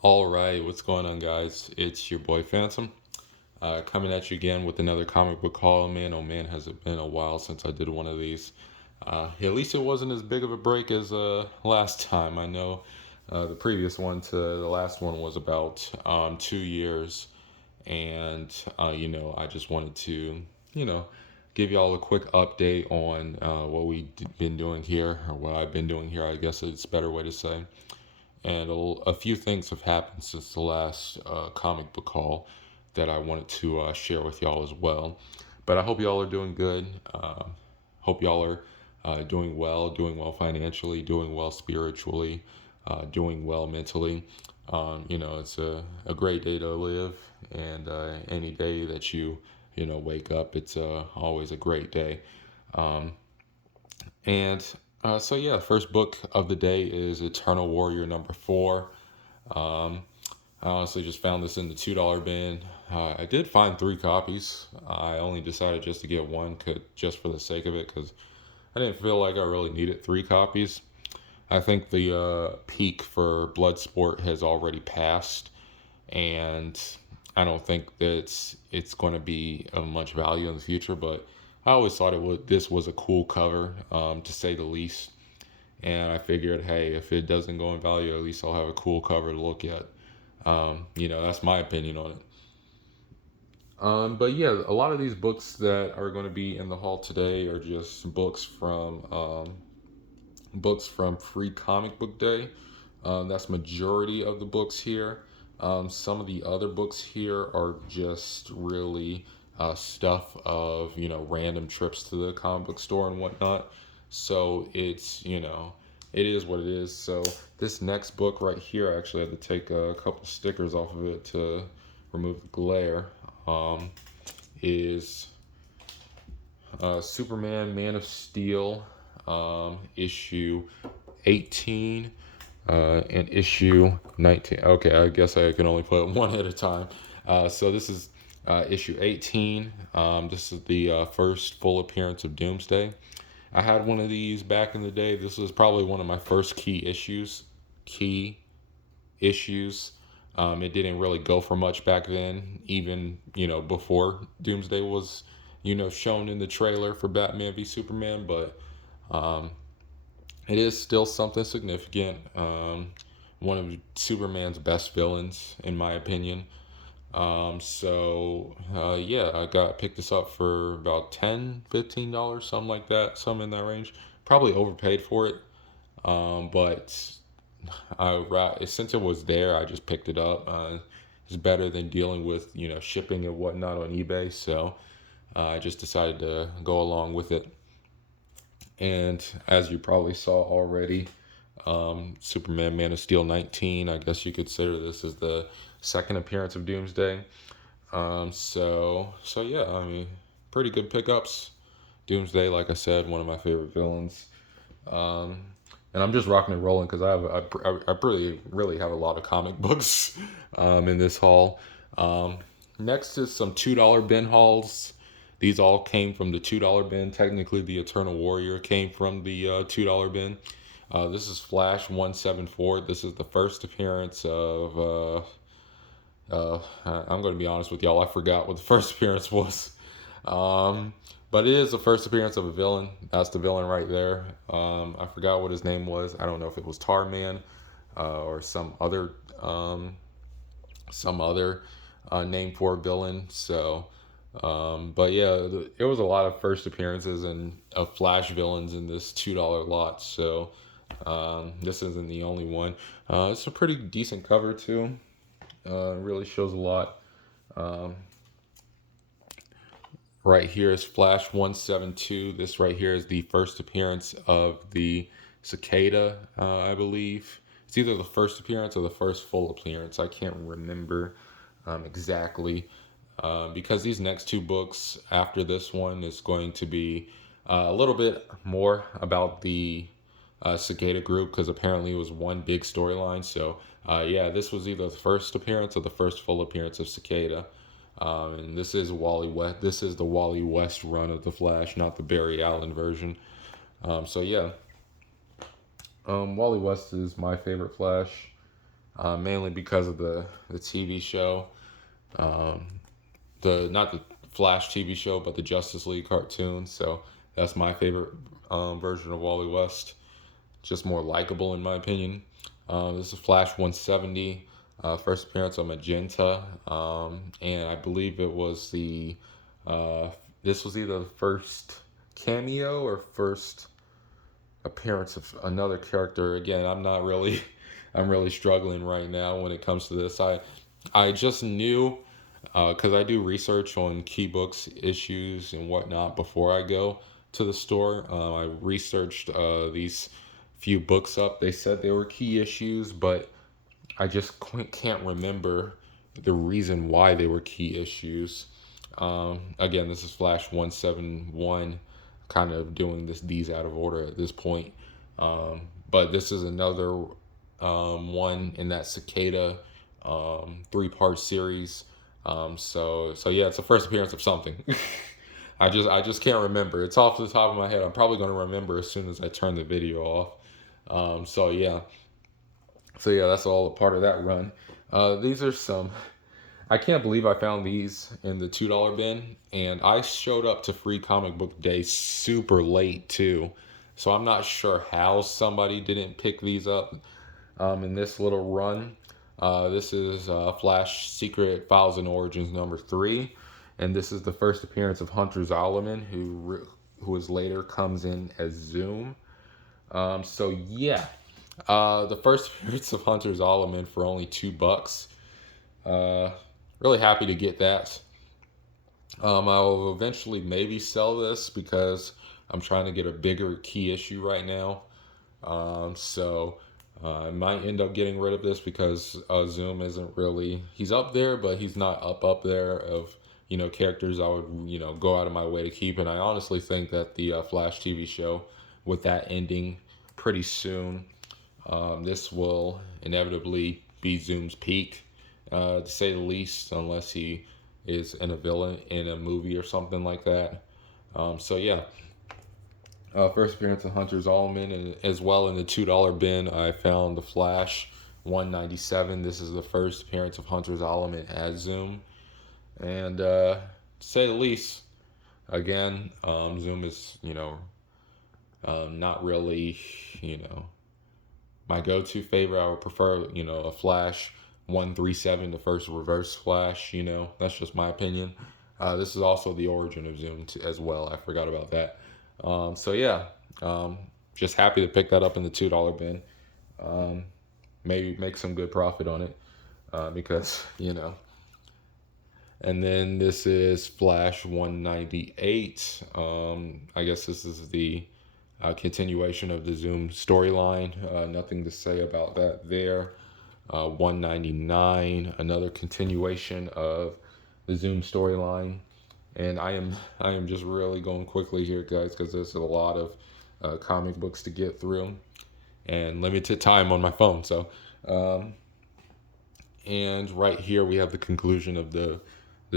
All right, what's going on, guys? It's your boy Phantom, coming at you again with another comic book haul. Man, oh man, has it been a while since I did one of these. At least it wasn't as big of a break as last time. I know the previous one to the last one was about 2 years, and I just wanted to, you know, give y'all a quick update on what been doing here, or what I've been doing here. I guess it's a better way to say, and a few things have happened since the last comic book haul that I wanted to share with y'all as well. But I hope y'all are doing good. Hope y'all are doing well financially, doing well spiritually, doing well mentally. It's a great day to live, and any day that you wake up, it's always a great day. Um, and first book of the day is Eternal Warrior number 4. Um, I honestly just found this in the $2 bin. I did find 3 copies. I only decided just to get one, just for the sake of it, because I didn't feel like I really needed 3 copies. I think the peak for Bloodsport has already passed, and I don't think that it's going to be of much value in the future. But I always thought this was a cool cover, to say the least. And I figured, hey, if it doesn't go in value, at least I'll have a cool cover to look at. That's my opinion on it. But yeah, a lot of these books that are going to be in the hall today are just books from Free Comic Book Day. That's majority of the books here. Some of the other books here are just really stuff of random trips to the comic book store and whatnot. So it is what it is. So this next book right here, I actually had to take a couple stickers off of it to remove the glare. Um, is Superman Man of Steel, issue 18 and issue 19. Okay, I guess I can only put one at a time. So this is issue 18. This is the first full appearance of Doomsday. I had one of these back in the day. This was probably one of my first key issues. Key issues. It didn't really go for much back then, even before Doomsday was shown in the trailer for Batman v Superman. But um, it is still something significant. One of Superman's best villains, in my opinion. Yeah, I got picked this up for about $10, $15, something like that, something in that range. Probably overpaid for it, but since it was there, I just picked it up. It's better than dealing with shipping and whatnot on eBay, so I just decided to go along with it. And as you probably saw already, Superman Man of Steel 19, I guess you could consider this as the second appearance of Doomsday. So yeah, I mean, pretty good pickups. Doomsday, like I said, one of my favorite villains. Um, and I'm just rocking and rolling because I really have a lot of comic books in this haul. Um, Next is some $2 bin hauls. These all came from the $2 bin. Technically, the Eternal Warrior came from the $2 bin. This is Flash 174. This is the first appearance of. I'm going to be honest with y'all. I forgot what the first appearance was. Um, but it is the first appearance of a villain. That's the villain right there. I forgot what his name was. I don't know if it was Tarman or some other name for a villain. But yeah, it was a lot of first appearances and of Flash villains in this $2 lot. So this isn't the only one. It's a pretty decent cover too. Really shows a lot. Um, Right here is Flash 172. This right here is the first appearance of the Cicada, I believe. It's either the first appearance or the first full appearance. I can't remember exactly. Because these next 2 books after this one is going to be a little bit more about the Cicada group, because apparently it was one big storyline. So, yeah, this was either the first appearance or the first full appearance of Cicada. And this is Wally West. This is the Wally West run of the Flash, not the Barry Allen version. So yeah, Wally West is my favorite Flash. mainly because of the TV show, um, the not the Flash TV show, but the Justice League cartoon. So that's my favorite version of Wally West. Just more likable in my opinion. This is Flash 170, first appearance on Magenta, and I believe it was this was either the first cameo or first appearance of another character. Again, I'm really struggling right now when it comes to this. I just knew because I do research on key books issues and whatnot before I go to the store. I researched these few books up. They said they were key issues, but I just can't remember the reason why they were key issues. Again, this is Flash 171, kind of doing these out of order at this point. But this is another one in that Cicada three-part series. So yeah, it's the first appearance of something. I just can't remember. It's off the top of my head. I'm probably going to remember as soon as I turn the video off. So yeah. So yeah, that's all a part of that run. These are some. I can't believe I found these in the $2 bin, and I showed up to Free Comic Book Day super late too. So I'm not sure how somebody didn't pick these up in this little run. This is Flash Secret Files and Origins #3, and this is the first appearance of Hunter Zolomon, who is later comes in as Zoom. So yeah, the first appearance of Hunter Zolomon for only $2. Really happy to get that. I'll eventually maybe sell this because I'm trying to get a bigger key issue right now. So I might end up getting rid of this because Zoom isn't really, he's up there, but he's not up there of, characters I would, go out of my way to keep. And I honestly think that the Flash TV show, with that ending pretty soon, this will inevitably be Zoom's peak, to say the least, unless he is in a villain in a movie or something like that. So yeah, first appearance of Hunter Zolomon, and as well in the $2 bin, I found the Flash 197. This is the first appearance of Hunter Zolomon as Zoom, and to say the least, again, Zoom is not really my go-to favorite. I would prefer a Flash 137, the first Reverse Flash. That's just my opinion. This is also the origin of Zoom as well. I forgot about that. So yeah, just happy to pick that up in the $2 bin. Maybe make some good profit on it, because And then this is Flash 198. I guess this is the continuation of the Zoom storyline. Nothing to say about that there. 199, another continuation of the Zoom storyline. And I am just really going quickly here, guys, because there's a lot of comic books to get through and limited time on my phone. So, and right here we have the conclusion of the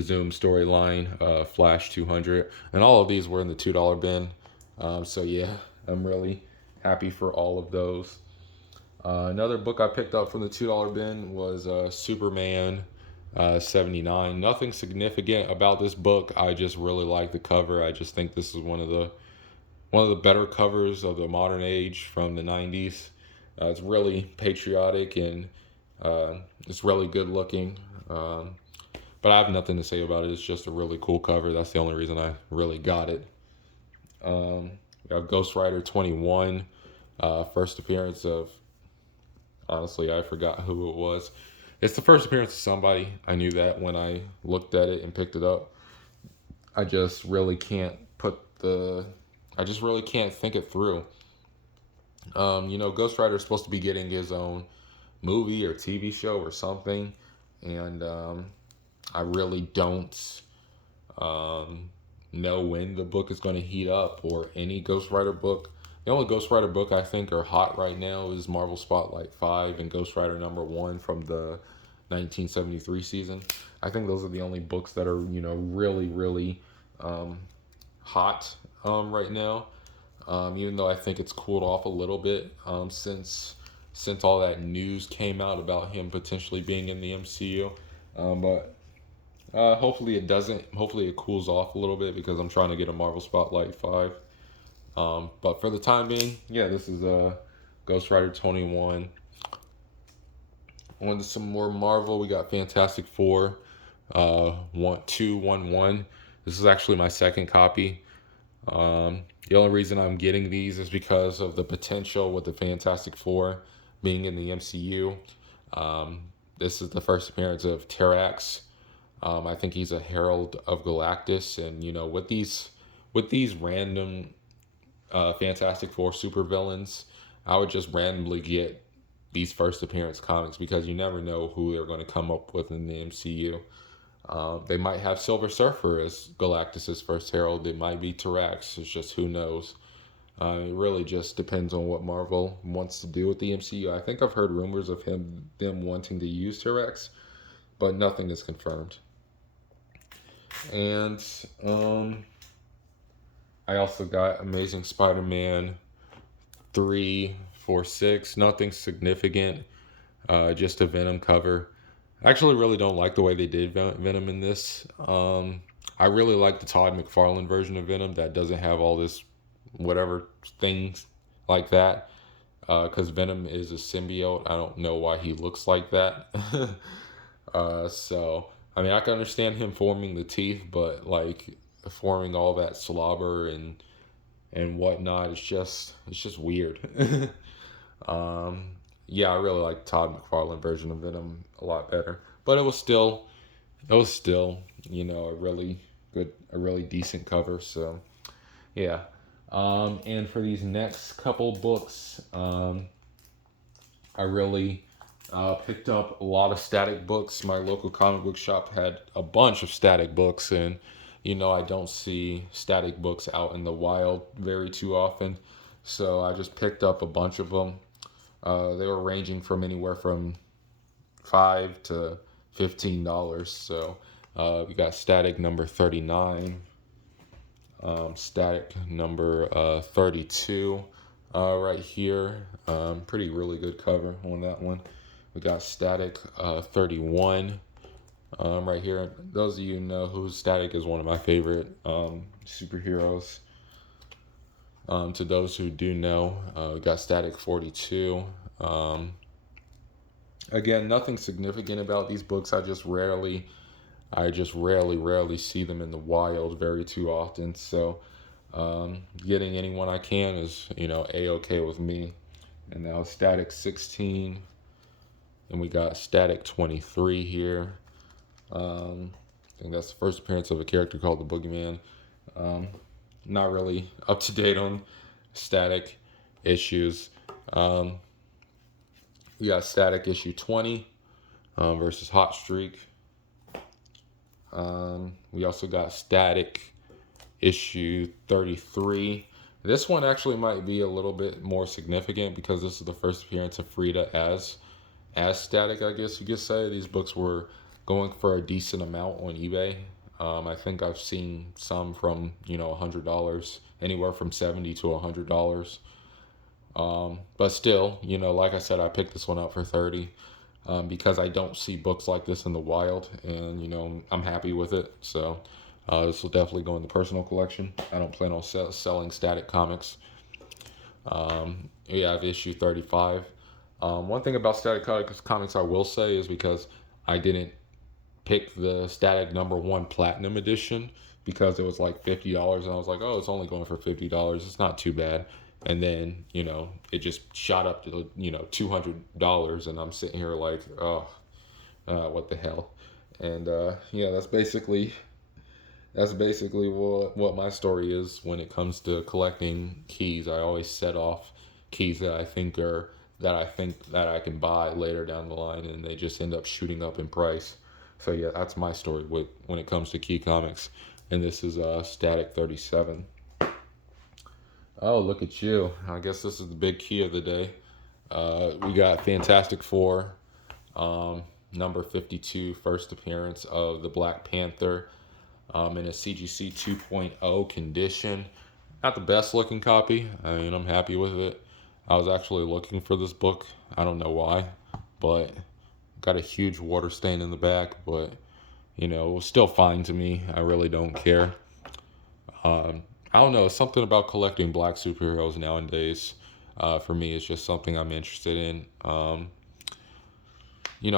Zoom storyline, Flash 200, and all of these were in the $2 bin. So yeah, I'm really happy for all of those. Another book I picked up from the $2 bin was Superman 79. Nothing significant about this book. I just really like the cover. I just think this is one of the better covers of the modern age from the 90s. It's really patriotic and it's really good looking. But I have nothing to say about it. It's just a really cool cover. That's the only reason I really got it. We have Ghost Rider 21, first appearance of, honestly, I forgot who it was. It's the first appearance of somebody. I knew that when I looked at it and picked it up. I just really can't think it through. Ghost Rider is supposed to be getting his own movie or TV show or something. And I really don't know when the book is going to heat up, or any Ghost Rider book. The only Ghost Rider book I think are hot right now is Marvel Spotlight 5 and Ghost Rider #1 from the 1973 season. I think those are the only books that are, really, really hot right now. Even though I think it's cooled off a little bit since since all that news came out about him potentially being in the MCU. But hopefully it doesn't. Hopefully it cools off a little bit because I'm trying to get a Marvel Spotlight 5. But for the time being, yeah, this is Ghost Rider 21. On to some more Marvel, we got Fantastic Four, 1 This is actually my second copy. The only reason I'm getting these is because of the potential with the Fantastic Four being in the MCU. This is the first appearance of Terrax. I think he's a Herald of Galactus, and you know, with these random Fantastic Four supervillains, I would just randomly get these first appearance comics because you never know who they're going to come up with in the MCU. They might have Silver Surfer as Galactus's first herald. It might be Terrax. It's just who knows. It really just depends on what Marvel wants to do with the MCU. I think I've heard rumors of them wanting to use Terrax, but nothing is confirmed. And I also got Amazing Spider-Man 346. Nothing significant. Just a Venom cover. I actually really don't like the way they did Venom in this. I really like the Todd McFarlane version of Venom that doesn't have all this whatever things like that. Because Venom is a symbiote. I don't know why he looks like that. So, I mean, I can understand him forming the teeth, but like forming all that slobber and whatnot, it's just weird. Yeah, I really like Todd McFarlane version of Venom a lot better. But it was still, you know, a really decent cover. So yeah. And for these next couple books, I really picked up a lot of Static books. My local comic book shop had a bunch of Static books, and you know, I don't see Static books out in the wild very too often. So I just picked up a bunch of them. They were ranging from anywhere from $5 to $15. So we got Static number 39, Static number 32 right here. Pretty really good cover on that one. We got Static 31 right here. Those of you who know who Static is, one of my favorite superheroes. To those who do know, we got Static 42. Again, nothing significant about these books. I just rarely see them in the wild very too often. So, getting anyone I can is, you know, a-okay with me. And now Static 16, and we got Static 23 here. I think that's the first appearance of a character called the Boogeyman. Not really up to date on Static issues. We got Static issue 20 versus Hot Streak. We also got Static issue 33. This one actually might be a little bit more significant because this is the first appearance of Frida as Static, I guess you could say. These books were going for a decent amount on eBay. I think I've seen some from, you know, $100, anywhere from $70 to $100. But still, you know, like I said, I picked this one up for $30 because I don't see books like this in the wild, and you know, I'm happy with it. So this will definitely go in the personal collection. I don't plan on selling Static comics. Yeah, I have issue 35. One thing about Static comics I will say is because I didn't pick the Static number 1 Platinum edition because it was like $50, and I was like, oh, it's only going for $50. It's not too bad. And then, you know, it just shot up to, you know, $200, and I'm sitting here like, oh, what the hell? And yeah, that's basically what my story is when it comes to collecting keys. I always set off keys that I think that I can buy later down the line, and they just end up shooting up in price. So yeah, that's my story when it comes to key comics. And this is Static 37. Oh, look at you. I guess this is the big key of the day. We got Fantastic Four, number 52, first appearance of the Black Panther in a CGC 2.0 condition. Not the best looking copy. I mean, I'm happy with it. I was actually looking for this book. I don't know why, but got a huge water stain in the back, but it was still fine to me. I really don't care. I don't know, something about collecting black superheroes nowadays. For me, it's just something I'm interested in. I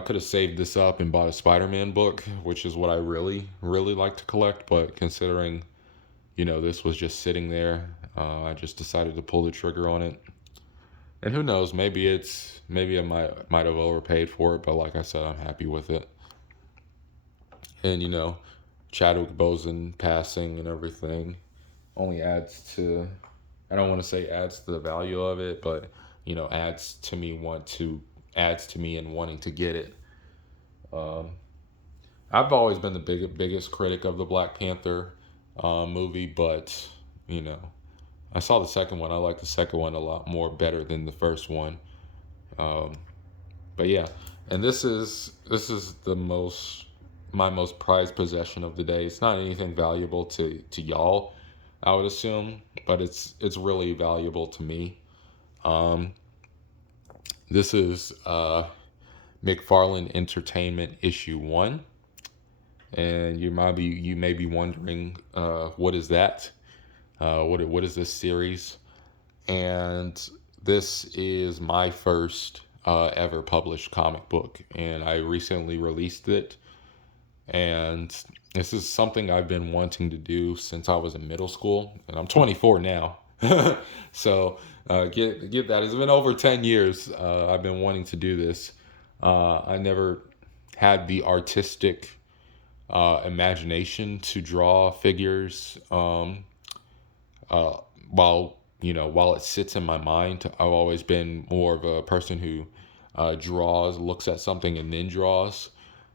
could have saved this up and bought a Spider-Man book, which is what I really, really like to collect. But considering, this was just sitting there, I just decided to pull the trigger on it. And who knows? Maybe I might have overpaid for it, but like I said, I'm happy with it. And Chadwick Boseman passing and everything only adds to, I don't want to say adds to the value of it, but adds to me and wanting to get it. Um, I've always been the biggest critic of the Black Panther movie, but you know, I saw the second one. I like the second one a lot more better than the first one. Um, but yeah, and this is the most my most prized possession of the day. It's not anything valuable to y'all, I would assume, but it's really valuable to me. Um, this is McFarlane Entertainment issue 1, and you may be wondering what is that? What is this series? And this is my first ever published comic book, and I recently released it. And this is something I've been wanting to do since I was in middle school, and I'm 24 now. So get that. It's been over 10 years. I've been wanting to do this. I never had the artistic imagination to draw figures. Uh, while it sits in my mind, I've always been more of a person who draws, looks at something and then draws.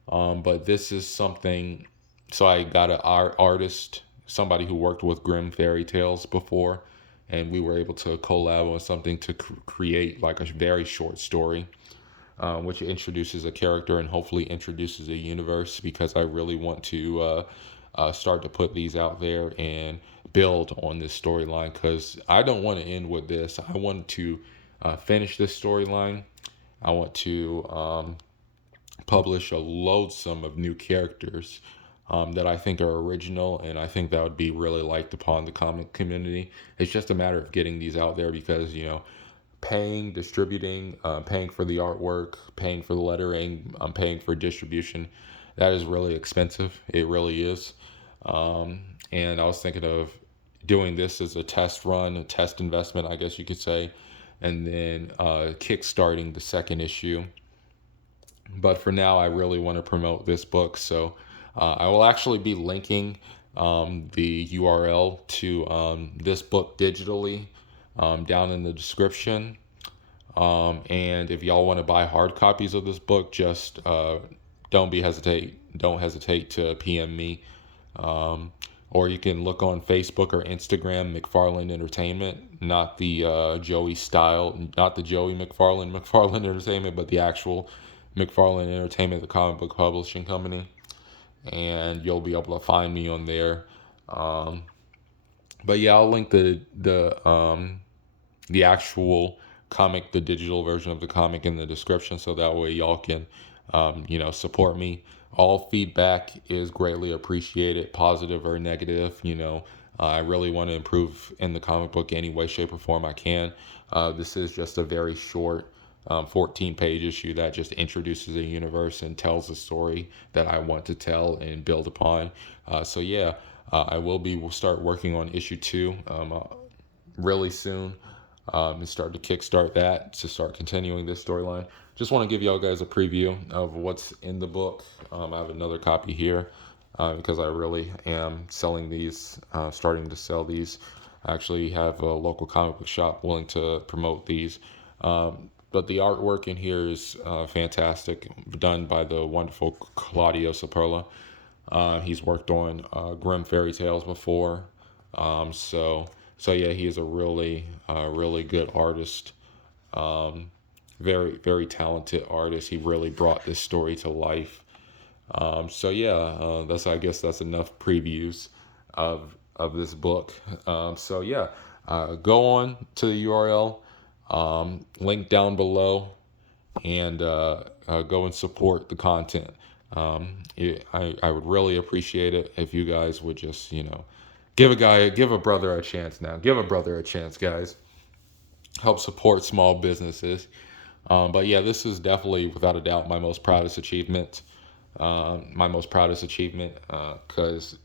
But this is something. So I got an artist, somebody who worked with Grimm Fairy Tales before, and we were able to collab on something to create like a very short story, which introduces a character and hopefully introduces a universe, because I really want to start to put these out there and build on this storyline, because I don't want to end with this. I want to finish this storyline. I want to publish a loadsome of new characters that I think are original, and I think that would be really liked upon the comic community. It's just a matter of getting these out there, because paying, distributing, paying for the artwork, paying for the lettering, paying for distribution, that is really expensive. It really is. And I was thinking of doing this as a test run, a test investment, I guess you could say, and then kickstarting the second issue. But for now, I really want to promote this book. So I will actually be linking the URL to this book digitally down in the description. And if y'all want to buy hard copies of this book, just don't hesitate to PM me. Or you can look on Facebook or Instagram, McFarlane Entertainment, not the Joey style, not the Joey McFarlane Entertainment, but the actual McFarlane Entertainment, the comic book publishing company. And you'll be able to find me on there. Um, but yeah, I'll link the actual comic, the digital version of the comic, in the description, so that way y'all can support me. All feedback is greatly appreciated, positive or negative. I really want to improve in the comic book any way, shape, or form I can. This is just a very short 14-page issue that just introduces a universe and tells a story that I want to tell and build upon. So yeah, we'll start working on issue 2 really soon, and start to kickstart that to start continuing this storyline. Just want to give y'all guys a preview of what's in the book. I have another copy here because I really am selling these, starting to sell these. I actually have a local comic book shop willing to promote these. But the artwork in here is fantastic, done by the wonderful Claudio Saperla. He's worked on Grimm Fairy Tales before. So yeah, he is a really good artist. Very, very talented artist. He really brought this story to life. So yeah, I guess that's enough previews of this book. So yeah, go on to the URL. Link down below, and go and support the content. I would really appreciate it if you guys would just, give a brother a chance now. Give a brother a chance, guys. Help support small businesses. But yeah, this is definitely, without a doubt, my most proudest achievement. Because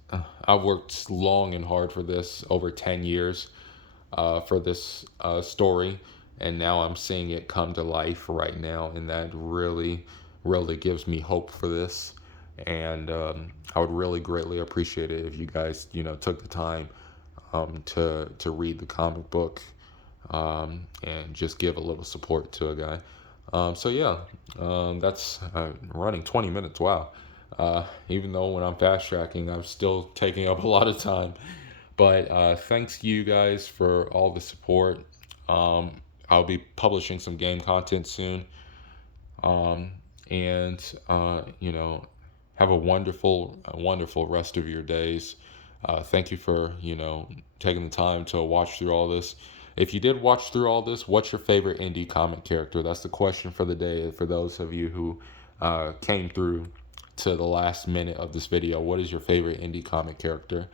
I've worked long and hard for this, over 10 years, for this story, and now I'm seeing it come to life right now, and that really, really gives me hope for this. And I would really greatly appreciate it if you guys, took the time to read the comic book, and just give a little support to a guy. So yeah, that's running 20 minutes. Wow. Even though when I'm fast tracking, I'm still taking up a lot of time. But thanks to you guys for all the support. Um, I'll be publishing some game content soon. Um, and have a wonderful rest of your days. Thank you for taking the time to watch through all this. If you did watch through all this, what's your favorite indie comic character? That's the question for the day. For those of you who came through to the last minute of this video, what is your favorite indie comic character?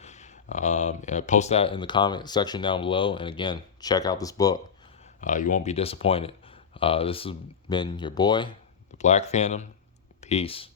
And post that in the comment section down below. And again, check out this book. You won't be disappointed. This has been your boy, the Black Phantom. Peace.